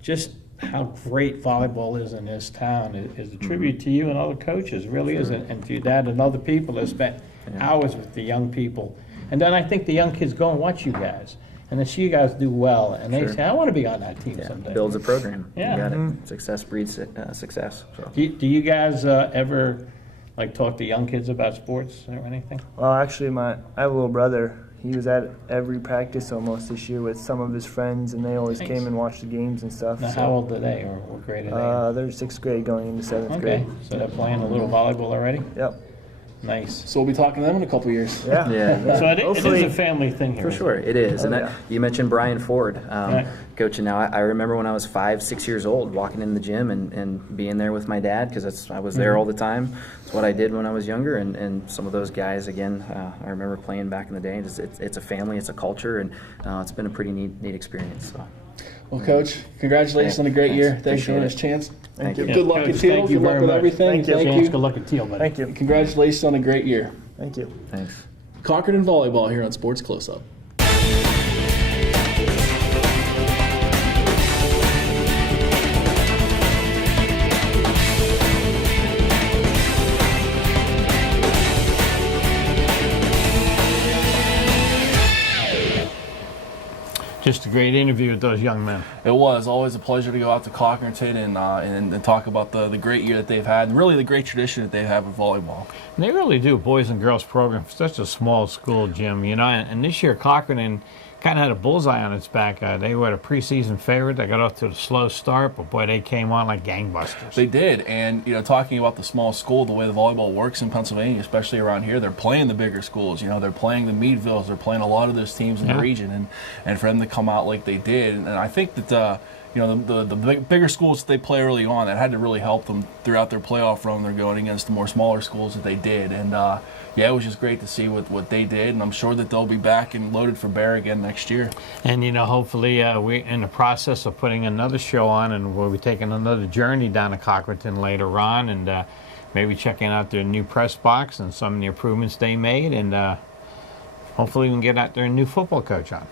just how great volleyball is in this town is a tribute to you and other coaches, really is, and to your dad and other people that spent hours with the young people. And then I think the young kids go and watch you guys, and they see you guys do well, and they say, I want to be on that team someday. Builds a program. Yeah. You got it. Success breeds success. So. Do you guys ever talk to young kids about sports or anything? Well, actually, I have a little brother. He was at every practice almost this year with some of his friends, and they always came and watched the games and stuff. Now, how old are they, or what grade are they? They're 6th grade going into 7th grade. So they're playing a little volleyball already? Yep. Nice. So we'll be talking to them in a couple years. So it is a family thing here. For sure, it is. You mentioned Brian Ford, coaching now. I remember when I was 5, 6 years old, walking in the gym and being there with my dad, because I was there all the time. It's what I did when I was younger, and some of those guys, again, I remember playing back in the day. It's a family, it's a culture, and it's been a pretty neat experience. So. Well, Coach, congratulations on a great year. Thanks for giving us a chance. Thank you. Good luck at Teal. Good luck with everything. Thank you. Good luck at Teal, buddy. Thank you. Congratulations on a great year. Thank you. Thanks. Cochranton Volleyball here on Sports Close-Up. Just a great interview with those young men. It was always a pleasure to go out to Cochranton and talk about the great year that they've had, and really the great tradition that they have with volleyball. And they really do, boys and girls program for such a small school, Jim. You know, and this year Cochranton kind of had a bullseye on its back. They were a preseason favorite. They got off to a slow start, but boy, they came on like gangbusters. They did, and you know, talking about the small school, the way the volleyball works in Pennsylvania, especially around here, they're playing the bigger schools. You know, they're playing the Meadvilles, they're playing a lot of those teams in the region, and for them to come out like they did, and I think that you know, the bigger schools that they play early on, that had to really help them throughout their playoff run. They're going against the more smaller schools that they did, and yeah, it was just great to see what they did, and I'm sure that they'll be back and loaded for bear again next year. And you know, hopefully we're in the process of putting another show on, and we'll be taking another journey down to Cochranton later on, and maybe checking out their new press box and some of the improvements they made, and hopefully we can get out their new football coach on.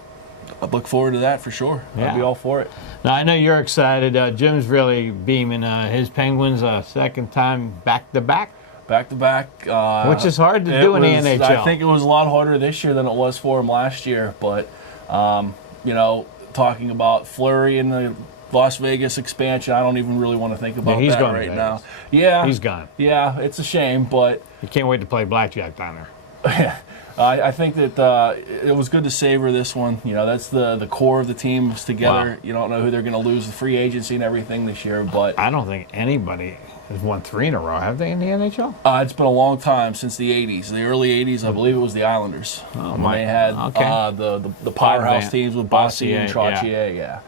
I'd look forward to that for sure. Yeah. I'd be all for it. Now, I know you're excited. Jim's really beaming his Penguins second time back-to-back. Back-to-back. Which is hard to do in the NHL. I think it was a lot harder this year than it was for him last year. But, you know, talking about Fleury and the Las Vegas expansion, I don't even really want to think about that right now. Yeah. He's gone. Yeah, it's a shame, but... You can't wait to play blackjack down there. I think that it was good to savor this one. You know, that's the core of the teams together. Wow. You don't know who they're going to lose, the free agency and everything this year, but... I don't think anybody has won 3 in a row, have they, in the NHL? It's been a long time, since the 80s. The early 80s, I believe it was the Islanders. Oh, when they had the powerhouse teams with Bossy and Trottier, yeah.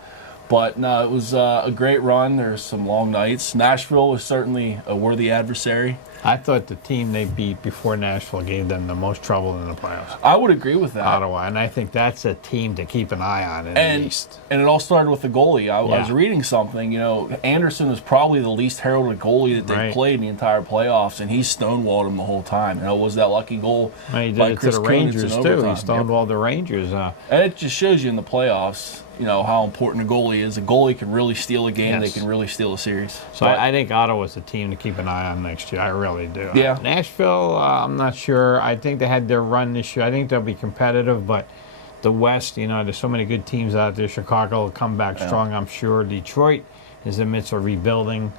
But no, it was a great run. There's some long nights. Nashville was certainly a worthy adversary. I thought the team they beat before Nashville gave them the most trouble in the playoffs. I would agree with that. Ottawa, and I think that's a team to keep an eye on in the East. And it all started with the goalie. I was reading something, Anderson was probably the least heralded goalie that they played in the entire playoffs, and he stonewalled him the whole time. It was that lucky goal he did by it Chris to the Kunitz Rangers, in too. overtime. He stonewalled the Rangers. And it just shows you in the playoffs, how important a goalie is. A goalie can really steal a game. Yes. They can really steal a series. So I think Ottawa's a team to keep an eye on next year. I really do. Yeah. Nashville, I'm not sure. I think they had their run this year. I think they'll be competitive, but the West, there's so many good teams out there. Chicago will come back strong, I'm sure. Detroit is in the midst of rebuilding.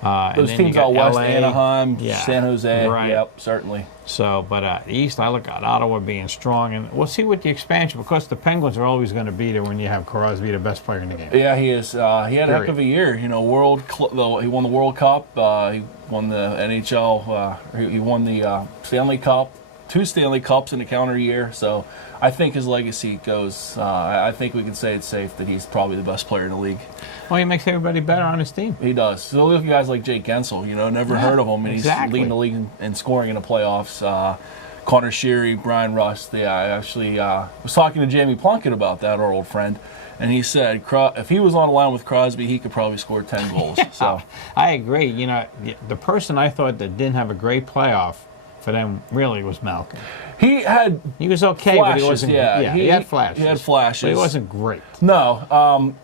Those teams out west, LA, Anaheim, San Jose. Right. Yep, certainly. So, but East, I look at Ottawa being strong, and we'll see with the expansion, because the Penguins are always going to be there when you have Crosby, the best player in the game. Yeah, he is. He had a heck of a year. He won the World Cup. He won the NHL. He won the Stanley Cup. 2 Stanley Cups in a calendar year. So I think his legacy goes. I think we can say it's safe that he's probably the best player in the league. Well, he makes everybody better on his team. He does. So look at guys like Jake Gensel. Never heard of him, and he's leading the league in scoring in the playoffs. Connor Sheary, Brian Rust. I actually was talking to Jamie Plunkett about that, our old friend, and he said if he was on the line with Crosby, he could probably score 10 goals. So I agree. The person I thought that didn't have a great playoff for them really was Malkin. He was okay, flashes, but he wasn't. He had flashes. He had flashes, but he wasn't great. No.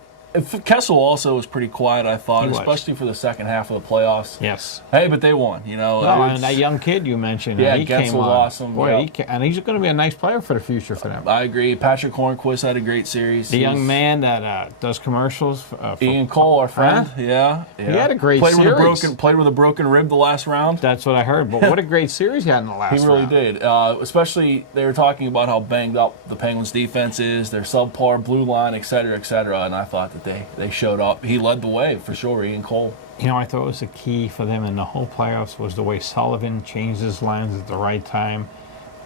Kessel also was pretty quiet, I thought, He was. especially for the second half of the playoffs. Yes. Hey, but they won. And that young kid you mentioned, he Gensel came on. awesome. Boy, and he's going to be a nice player for the future for them. I agree. Patrick Hornquist had a great series. The young man that does commercials. For Ian Cole, our friend. Yeah. He had a great played series. Played with a broken rib the last round. That's what I heard. But what a great series he had in the last round. He really did. Especially, they were talking about how banged up the Penguins' defense is, their subpar blue line, et cetera, and I thought that they showed up. He led the way, for sure, Ian Cole. I thought it was the key for them in the whole playoffs was the way Sullivan changed his lines at the right time.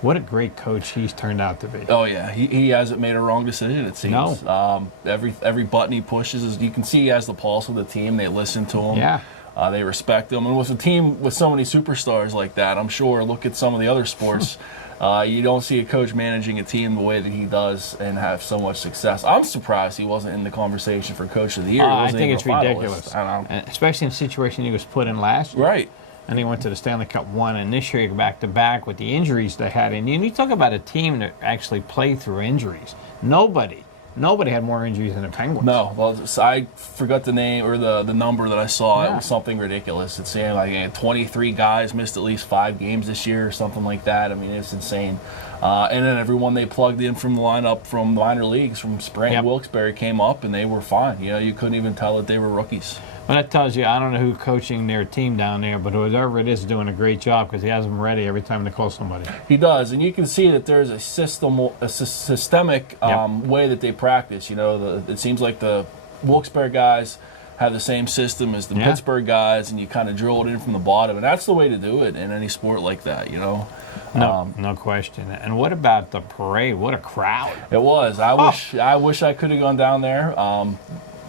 What a great coach he's turned out to be. Oh, yeah. He hasn't made a wrong decision, it seems. No. Every button he pushes, you can see he has the pulse of the team. They listen to him. Yeah. They respect him. And with a team with so many superstars like that, I'm sure, look at some of the other sports, you don't see a coach managing a team the way that he does and have so much success. I'm surprised he wasn't in the conversation for Coach of the Year. I think it's ridiculous. And especially in the situation he was put in last year. right. And he went to the Stanley Cup 1, and this year back-to-back with the injuries they had. And you talk about a team that actually played through injuries. Nobody had more injuries than the Penguins. No, well, I forgot the name or the number that I saw. Yeah. It was something ridiculous. It's saying like 23 guys missed at least 5 games this year or something like that. I mean, it's insane. And then everyone they plugged in from the lineup from minor leagues, from spring, Wilkes-Barre came up, and they were fine. You couldn't even tell that they were rookies. But that tells you, I don't know who's coaching their team down there, but whoever it is doing a great job because he has them ready every time they call somebody. He does, and you can see that there's a systemic way that they practice. It seems like the Wilkes-Barre guys have the same system as the Pittsburgh guys, and you kind of drill it in from the bottom, and that's the way to do it in any sport like that. No question. And what about the parade? What a crowd! It was. I wish I could have gone down there.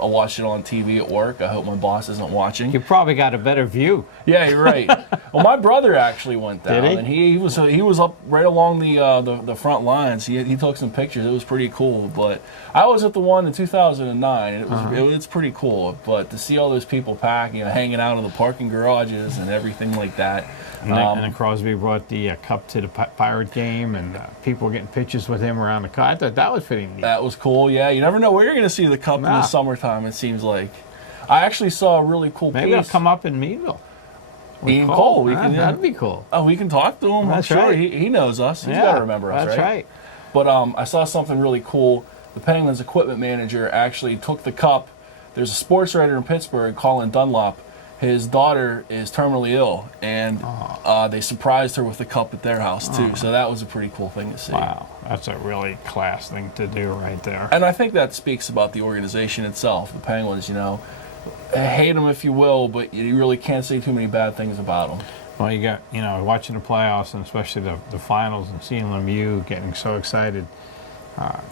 I watched it on TV at work. I hope my boss isn't watching. You probably got a better view. Yeah, you're right. Well, my brother actually went down, Did he? And he was up right along the front lines. He took some pictures. It was pretty cool. But I was at the one in 2009, and it's pretty cool. But to see all those people packing, hanging out in the parking garages and everything like that. And then Crosby brought the cup to the Pirate game, and people were getting pictures with him around the cup. I thought that was pretty neat. That was cool, yeah. You never know where you're going to see the cup in the summertime, it seems like. I actually saw a really cool Maybe piece. it'll come up in Meadville. Ian Cole. That'd be cool. Oh, we can talk to him. That's I'm sure right. he knows us. He's got to remember us, That's right. But I saw something really cool. The Penguins equipment manager actually took the cup. There's a sports writer in Pittsburgh, Colin Dunlop. His daughter is terminally ill, and they surprised her with the cup at their house, too. So that was a pretty cool thing to see. Wow. That's a really class thing to do right there. And I think that speaks about the organization itself. The Penguins, hate them if you will, but you really can't say too many bad things about them. Well, you got, watching the playoffs, and especially the finals, and seeing Lemieux getting so excited.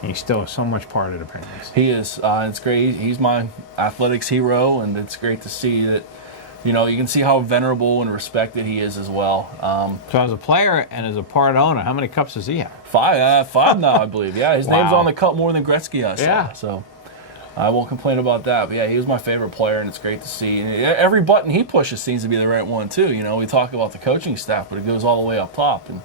He's still so much part of the Penguins. He is. It's great. He's my athletics hero, and it's great to see that. You know, you can see how venerable and respected he is as well. So as a player and as a part owner, how many cups does he have? Five now, I believe. Yeah, his name's Wow. on the cup more than Gretzky has. Yeah. So I won't complain about that. But yeah, he was my favorite player, and it's great to see. And every button he pushes seems to be the right one too. You know, we talk about the coaching staff, but it goes all the way up top, and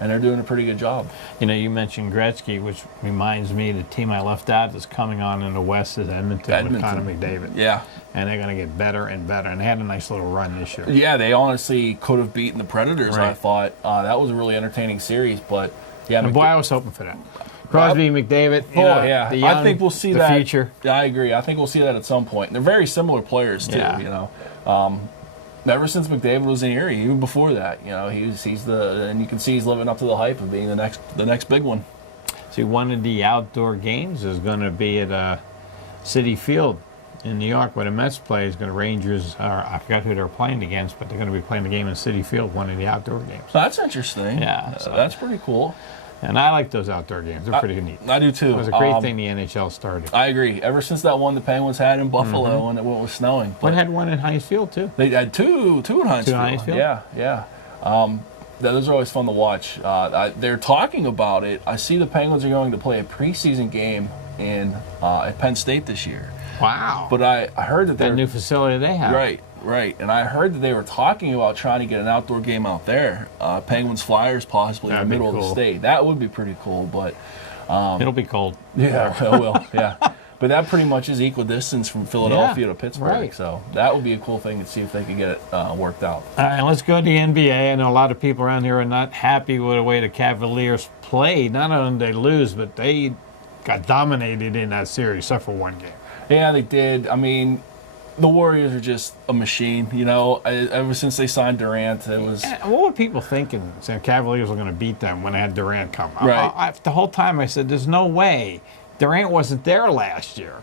they're doing a pretty good job. You know, you mentioned Gretzky, which reminds me the team I left out that's coming on in the West is Edmonton. With Connor McDavid. Yeah. And they're going to get better and better. And they had a nice little run this year. Yeah, they honestly could have beaten the Predators, Right. I thought. That was a really entertaining series, but yeah. And boy, I was hoping for that. Crosby, McDavid, you know, yeah. the young, I think we'll see the that. future. Yeah, I agree. I think we'll see that at some point. And they're very similar players, too, Yeah. you know. Ever since McDavid was in Erie, even before that, you know, he's the, and you can see he's living up to the hype of being the next big one. See, one of the outdoor games is going to be at Citi Field in New York, where the Mets play. Is going to Rangers. I forgot who they're playing against, but they're going to be playing the game in Citi Field, one of the outdoor games. That's interesting. Yeah, so- that's pretty cool. And I like those outdoor games. They're pretty neat. I do too. It was a great thing the NHL started. I agree. Ever since that one the Penguins had in Buffalo when it was snowing. One had one in Heinz Field too. They had two in Heinz Field. Heinz Field? Yeah. Those are always fun to watch. They're talking about it. I see the Penguins are going to play a preseason game at Penn State this year. Wow. But I heard that that they're new facility they have. Right. And I heard that they were talking about trying to get an outdoor game out there. Penguins Flyers possibly That'd in the be middle of the cool. state. That would be pretty cool, but It'll be cold. yeah, it will. Yeah. But that pretty much is equidistance from Philadelphia to Pittsburgh. right. So that would be a cool thing to see if they could get it worked out. All right, let's go to the NBA. I know a lot of people around here are not happy with the way the Cavaliers played. Not only did they lose, but they got dominated in that series, except for one game. Yeah, they did. I mean, the Warriors are just a machine. You know, ever since they signed Durant, it was. And what were people thinking? Saying Cavaliers were going to beat them when they had Durant come. Right. The whole time I said, there's no way. Durant wasn't there last year.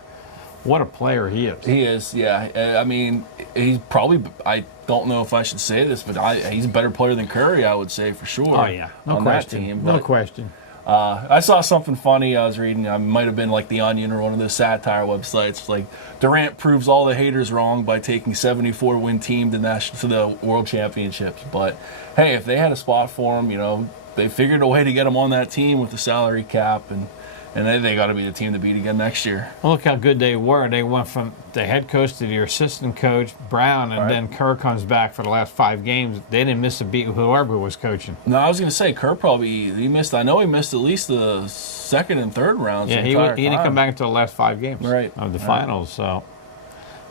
What a player he is. He is, yeah. I mean, he's probably. I don't know if I should say this, but he's a better player than Curry, I would say for sure. Oh yeah, no on question. That team, No but, question. I saw something funny I was reading. I might have been like The Onion or one of those satire websites. Like Durant proves all the haters wrong by taking 74-win team to the World Championships. But hey, if they had a spot for him, you know, they figured a way to get him on that team with the salary cap, and they got to be the team to beat again next year. Well, look how good they were. They went from the head coach to the assistant coach, Brown, and Right. then Kerr comes back for the last 5 games. They didn't miss a beat with whoever was coaching. No, I was going to say Kerr he missed. I know he missed at least the second and third rounds. Yeah, the he entire didn't time. come back until the last 5 games Right. of the Right. finals. So,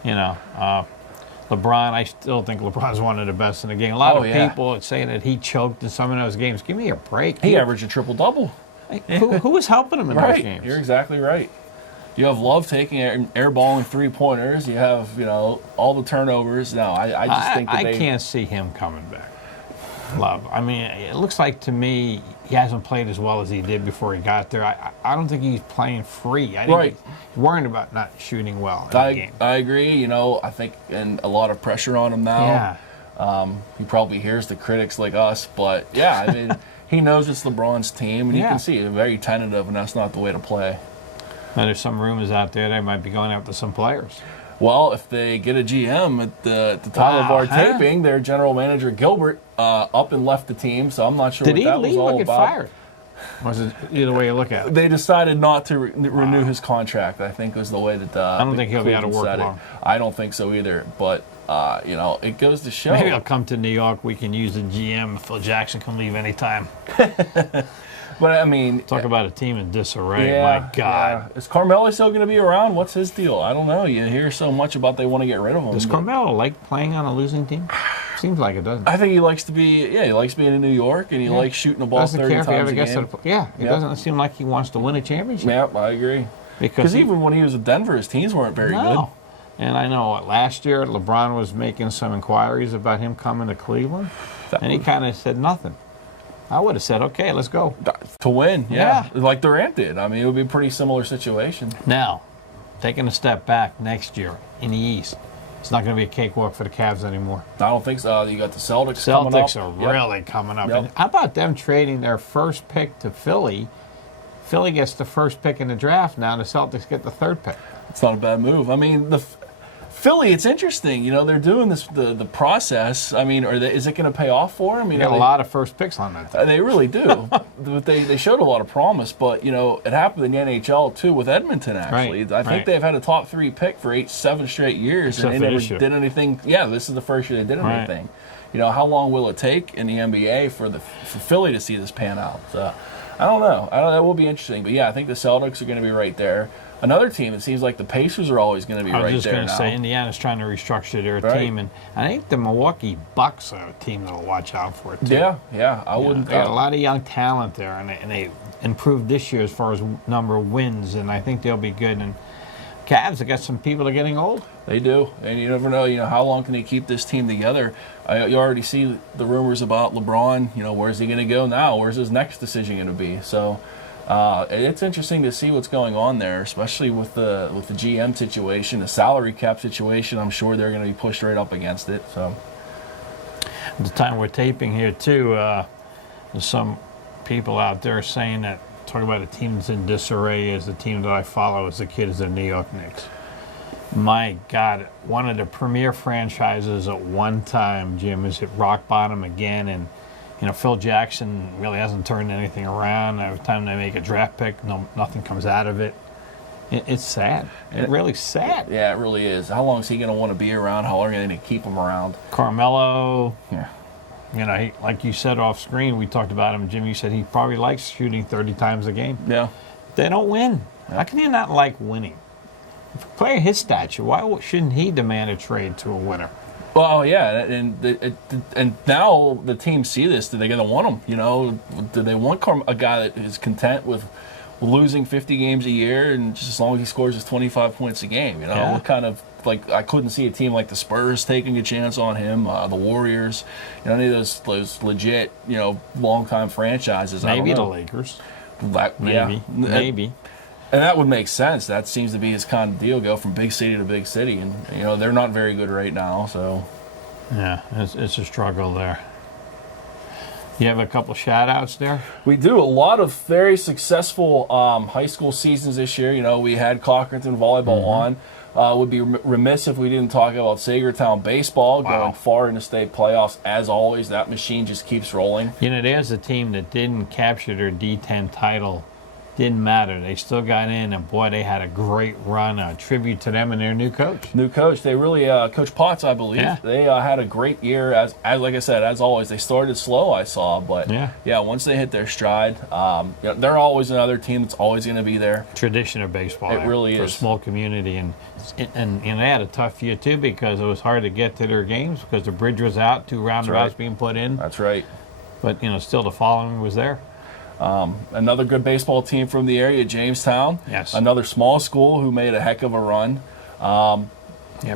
you know, LeBron, I still think LeBron's one of the best in the game. A lot Oh, of yeah. people would say that he choked in some of those games. Give me a break. He averaged a triple-double. Who was helping him in those Right, games? you're exactly right. You have Love taking airballing 3-pointers. You have, you know, all the turnovers. No, I just think that I can't see him coming back. Love. I mean, it looks like to me he hasn't played as well as he did before he got there. I don't think he's playing free. I think Right. he's worrying about not shooting well in the game. I agree. You know, I think and a lot of pressure on him now. Yeah. He probably hears the critics like us, but yeah, I mean, he knows it's LeBron's team, and you Yeah. can see it very tentative, and that's not the way to play. Now, there's some rumors out there they might be going after some players. Well, if they get a GM at the time of Wow, our huh? taping, their general manager Gilbert up and left the team, so I'm not sure Did what he that leave was all or get about. fired? Was it either way you look at it? They decided not to renew his contract. I think was the way that. I don't think he'll be out of work said it. long. I don't think so either. But you know, it goes to show. Maybe I'll come to New York. We can use the GM. Phil Jackson can leave anytime. But I mean, Talk about a team in disarray. yeah, My God. yeah. Is Carmelo still going to be around? What's his deal? I don't know. You hear so much about they want to get rid of him. Does but Carmelo like playing on a losing team? Seems like it doesn't. I think he likes to be. Yeah, he likes being in New York, and he likes shooting the ball Doesn't 30 care if he times ever a gets to game. the. Yeah, it Yep. doesn't seem like he wants to win a championship. Yep, I agree. Because Because even when he was at Denver, his teams weren't very good. no. And I know last year LeBron was making some inquiries about him coming to Cleveland, and he kind of said nothing. I would have said, okay, let's go. To win, yeah. Like Durant did. I mean, it would be a pretty similar situation. Now, taking a step back next year in the East, it's not going to be a cakewalk for the Cavs anymore. I don't think so. You got the Celtics coming up. Celtics are Yep. really coming up. Yep. And how about them trading their first pick to Philly Philly gets the first pick in the draft. Now the Celtics get the third pick. It's not a bad move. I mean, Philly, it's interesting. You know, they're doing this the process. I mean, is it going to pay off for them? They got a lot of first picks on that. They really do. But they showed a lot of promise. But, you know, it happened in the NHL, too, with Edmonton, actually. Right, I think they've had a top 3 pick for 7 straight years. Except and they for never this year. did anything. Yeah, this is the first year they did anything. You know, how long will it take in the NBA for Philly to see this pan out? I don't know. That will be interesting. But, yeah, I think the Celtics are going to be right there. Another team, it seems like the Pacers are always going to be right there now. I was just going to say, Indiana's trying to restructure their team, and I think the Milwaukee Bucks are a team that'll watch out for it, too. Yeah. I wouldn't. They got a lot of young talent there, and they improved this year as far as number of wins, and I think they'll be good. And Cavs, they got some people that are getting old. They do, and you never know. You know, how long can they keep this team together? You already see the rumors about LeBron. You know, where's he going to go now? Where's his next decision going to be? So. It's interesting to see what's going on there, especially with the GM situation, the salary cap situation. I'm sure they're going to be pushed right up against it. So, at the time we're taping here too, there's some people out there saying that talk about a team that's in disarray is the team that I follow as a kid is the New York Knicks. My God, one of the premier franchises at one time, Jim, has hit rock bottom again, and you know, Phil Jackson really hasn't turned anything around. Every time they make a draft pick, nothing comes out of it. It's sad. It's really sad. Yeah, it really is. How long is he going to want to be around? How long are they going to keep him around? Carmelo, Yeah. You know, like you said off screen, we talked about him, Jim. You said he probably likes shooting 30 times a game. Yeah. They don't win. Yeah. How can you not like winning? If a player his stature, why shouldn't he demand a trade to a winner? Well, yeah, and now the teams see this. Do they going to want him? You know, do they want a guy that is content with losing 50 games a year and just as long as he scores his 25 points a game? You know, Yeah. What kind of I couldn't see a team like the Spurs taking a chance on him, the Warriors, you know, any of those legit, you know, long-time franchises. Maybe I the don't know. Lakers. Yeah. Maybe. And that would make sense. That seems to be his kind of deal, go from big city to big city. And, you know, they're not very good right now, so. Yeah, it's a struggle there. You have a couple shout-outs there? We do. A lot of very successful high school seasons this year. You know, we had Cochranton Volleyball on. Would be remiss if we didn't talk about Sagertown Baseball going far in the state playoffs. As always, that machine just keeps rolling. You know, there's a team that didn't capture their D10 title. Didn't matter. They still got in, and boy, they had a great run. A tribute to them and their new coach. New coach. They really, Coach Potts, I believe. Yeah. They had a great year. As like I said, as always, they started slow, I saw. But, once they hit their stride, they're always another team that's always going to be there. Tradition of baseball. It really for is. a small community. And they had a tough year, too, because it was hard to get to their games because the bridge was out, 2 roundabouts being put in. That's right. But, you know, still the following was there. Another good baseball team from the area, Jamestown. Yes. Another small school who made a heck of a run.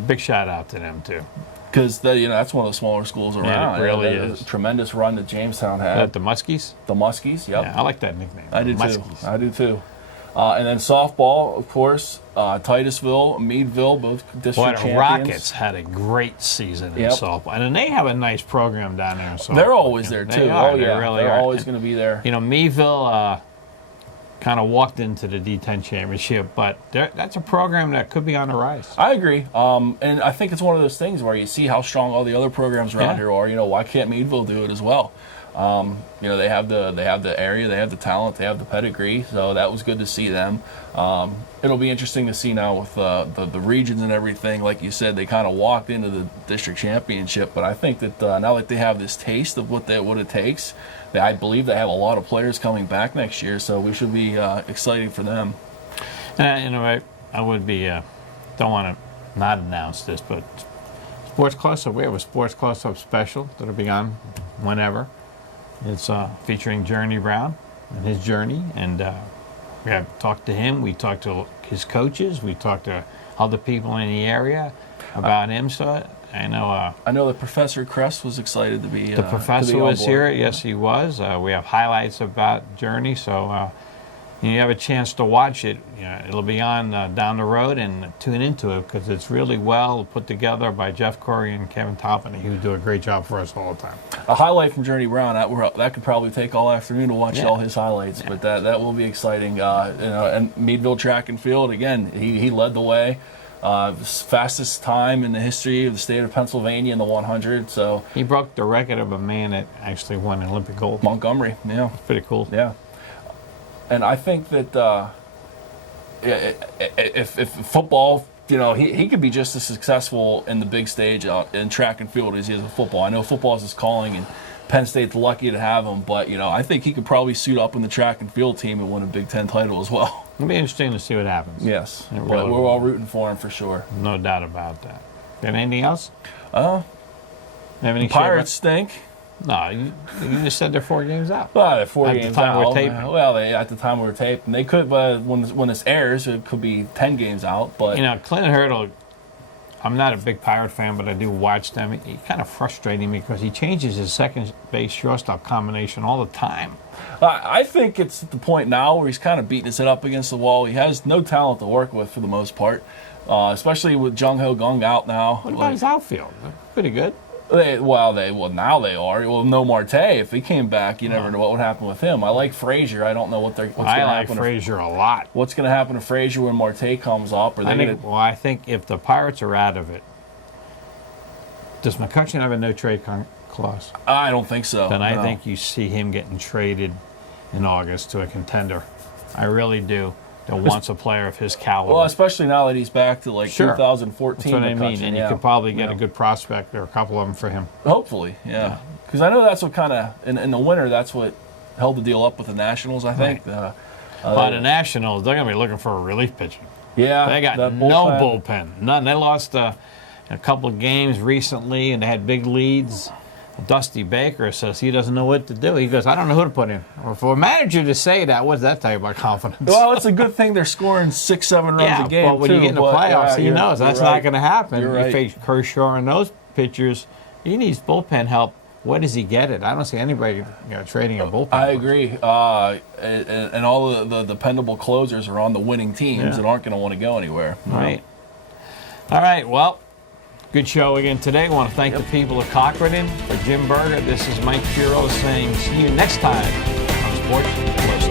Big shout out to them too. Because that's one of the smaller schools around. it really is. A tremendous run that Jamestown had. The Muskies? The Muskies, yep. Yeah, I like that nickname. I do Muskies. too. I do too. And then softball, of course, Titusville, Meadville, both district Boy, the champions. Rockets had a great season in softball. And they have a nice program down there in softball. They're always there, too. They are. Oh, They yeah. really They're are. always going to be there. You know, Meadville kind of walked into the D10 championship, but that's a program that could be on the rise. I agree. And I think it's one of those things where you see how strong all the other programs around here are. You know, why can't Meadville do it as well? You know, they have the area, they have the talent, they have the pedigree, so that was good to see them. It'll be interesting to see now with the regions and everything. Like you said, they kind of walked into the district championship, but I think that now that they have this taste of what it takes, I believe they have a lot of players coming back next year, so we should be exciting for them. And, you know, I would be, don't want to not announce this, but Sports Close-Up, we have a Sports Close-Up special that'll be on whenever. It's featuring Journey Brown and his journey, and we have talked to him. We talked to his coaches. We talked to other people in the area about him. So I know that Professor Crest was excited to be. The professor was here. Yes, he was. We have highlights about Journey. So you have a chance to watch it, it'll be on down the road, and tune into it because it's really well put together by Jeff Corey and Kevin Toppin, who do a great job for us all the time. A highlight from Journey Brown, that could probably take all afternoon to watch all his highlights, but that will be exciting. And Meadville track and field, again, he led the way. Fastest time in the history of the state of Pennsylvania in the 100. So he broke the record of a man that actually won Olympic gold. Montgomery, yeah, pretty cool. Yeah, and I think that if football, he could be just as successful in the big stage in track and field as he is in football. I know football is his calling, and Penn State's lucky to have him, but I think he could probably suit up in the track and field team and win a Big Ten title as well. It'll be interesting to see what happens. Yes, we're all rooting for him for sure. No doubt about that. Got anything else? The Pirates stink. No, you just said they're 4 games out. Well, they're 4 at games the time out. We're taping. Well, at the time we were taping, they could. When this airs, it could be 10 games out. But Clint Hurdle. I'm not a big Pirate fan, but I do watch them. He's kind of frustrating me because he changes his second base shortstop combination all the time. I think it's at the point now where he's kind of beating his head up against the wall. He has no talent to work with for the most part, especially with Jung Ho Gung out now. What about his outfield? Pretty good. Now they are. Well, no Marte. If he came back, you never know what would happen with him. I like Frazier. I don't know what's going to happen. I like Frazier a lot. What's going to happen to Frazier when Marte comes up? I think if the Pirates are out of it, does McCutcheon have a no-trade clause? I don't think so. Then I think you see him getting traded in August to a contender. I really do. That wants a player of his caliber. Well, especially now that he's back to 2014. That's what I mean. And you could probably get a good prospect or a couple of them for him. Hopefully, yeah. Because I know that's what kind of, in the winter, that's what held the deal up with the Nationals, I think. Right. The Nationals, they're going to be looking for a relief pitcher. Yeah. They got no bullpen. None. They lost a couple of games recently, and they had big leads. Dusty Baker says he doesn't know what to do. He goes, I don't know who to put in. Or for a manager to say that, what does that tell you about confidence? Well, it's a good thing they're scoring 6-7 runs a game. But when you get in the playoffs, he knows that's not going to happen. You're right. You face Kershaw and those pitchers, he needs bullpen help. Where does he get it? I don't see anybody trading a bullpen. I agree. And all the dependable closers are on the winning teams and aren't going to want to go anywhere. Right. All right, well, good show again today. I want to thank the people of Cochranton. For Jim Berger, this is Mike Puro saying see you next time on Sports Close.